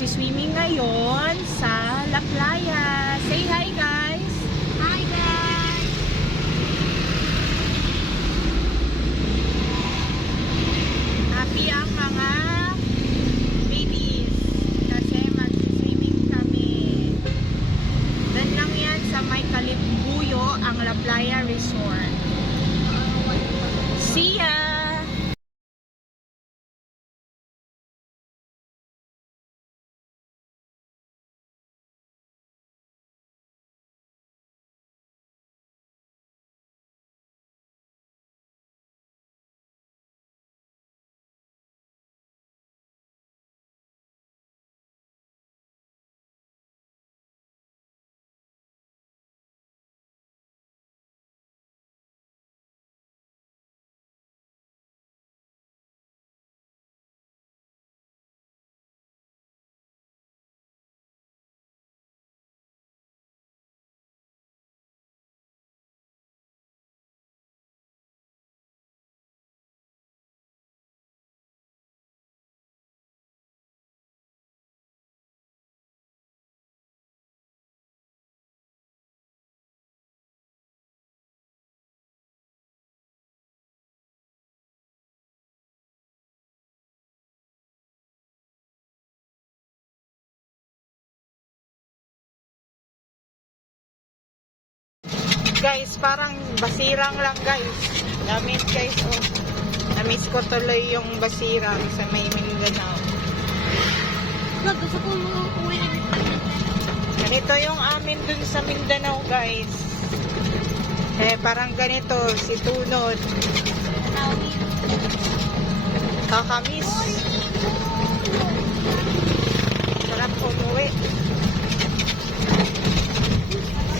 magsiswimming ngayon sa La Playa. Say hi guys! Hi guys! Happy ang mga babies kasi magsiswimming kami. Doon lang yan sa may Kalimbuyo, ang La Playa Resort. See ya! Guys, parang basirang lang guys. Damit guys, oh. Na-miss ko tuloy yung basirang sa may Mindanao. Gusto ko uwi. Ganito yung amin dun sa Mindanao guys. Eh, parang ganito, si Tunod. Kakamis. Sarap umuwi.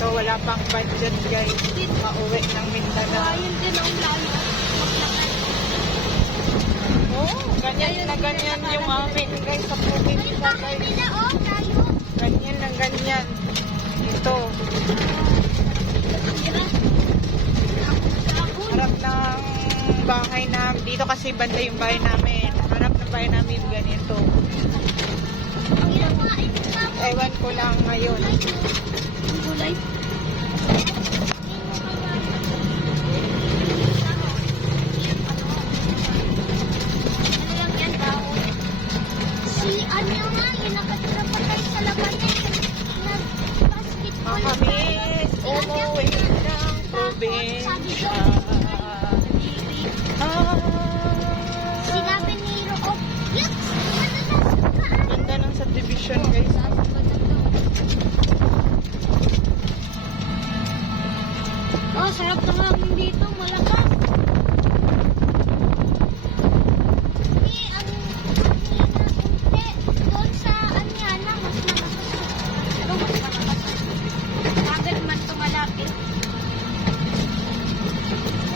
So, wala pang budget guys. Mauwi ng Mindanao. Ayun din ang layo. Oh, ganyan na ganyan yung amin guys sa probinsya guys. Ganyan na ganyan. Ito. Harap ng bahay namin. Dito kasi banda yung bahay namin. Harap ng bahay namin ganito. Ewan ko lang ngayon. Gulay. Si ano nga, yung nakatapatay sa laban na basketball. Makamis, umuwi ng probinsya. Sinabi ni Roo, yes! Ganda ng subdivision guys. Oh, sarap ng hangin dito, malakas. Doon sa Anyana, mas malakas. Pero mas malakas. Agad man tumalapit.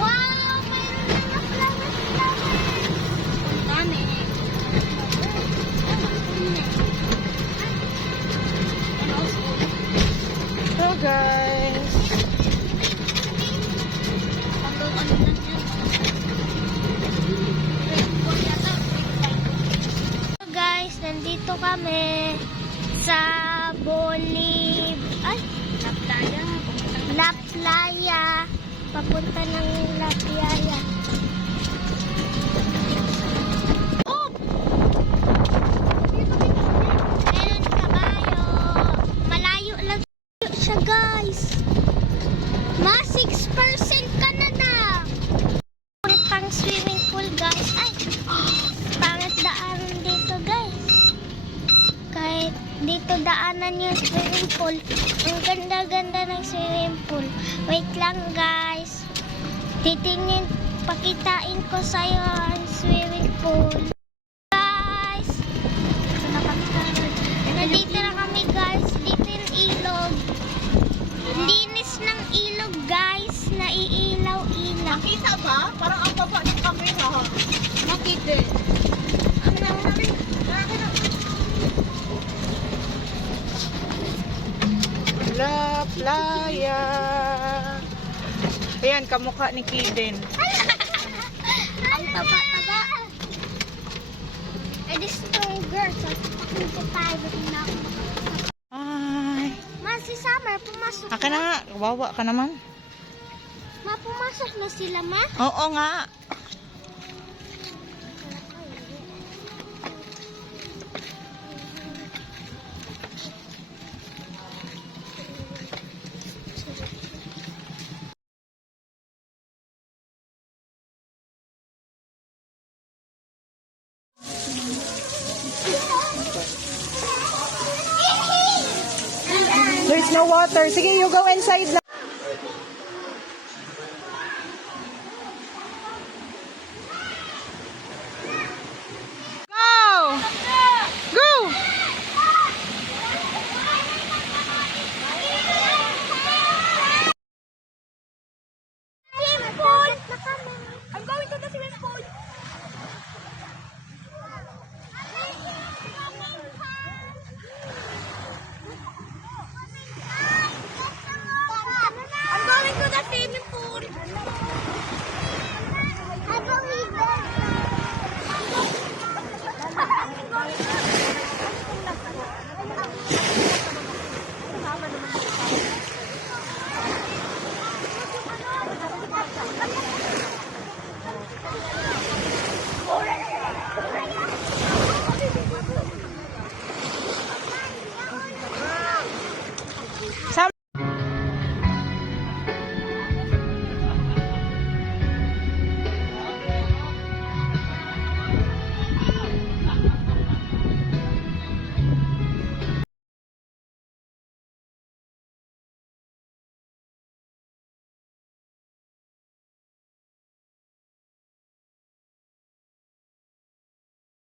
Wow! Mayroon na flowers. Puntan eh. So guys. Guys, nandito kami sa La Playa. Papunta ng La Playa. Oh! Meron kabayo. Malayo lang siya guys. Mas 6% ka na. Pang swimming pool guys. Ay! Pangit daanan dito guys. Kahit dito daanan yung swimming pool. Ang ganda-ganda ng swimming pool. Wait lang guys. Titingin, pakitain ko sa'yo ang swimming pool. Guys! Nandito na kami guys. Dito yung ilog. Linis ng ilog guys. Naiilaw-ilaw. Makita ba? Parang ang baba ng camera. Makita. La Playa. Ayan, kamukha ni Kiden. Ang taba-taba. It is stronger. So, pakunti tayo na ako. Ay. Ma, si Summer, pumasok Aka na nga. Kawawa ka naman. Ma, pumasok na sila, ma? Oo nga. There's no water. Sige, you go inside lang.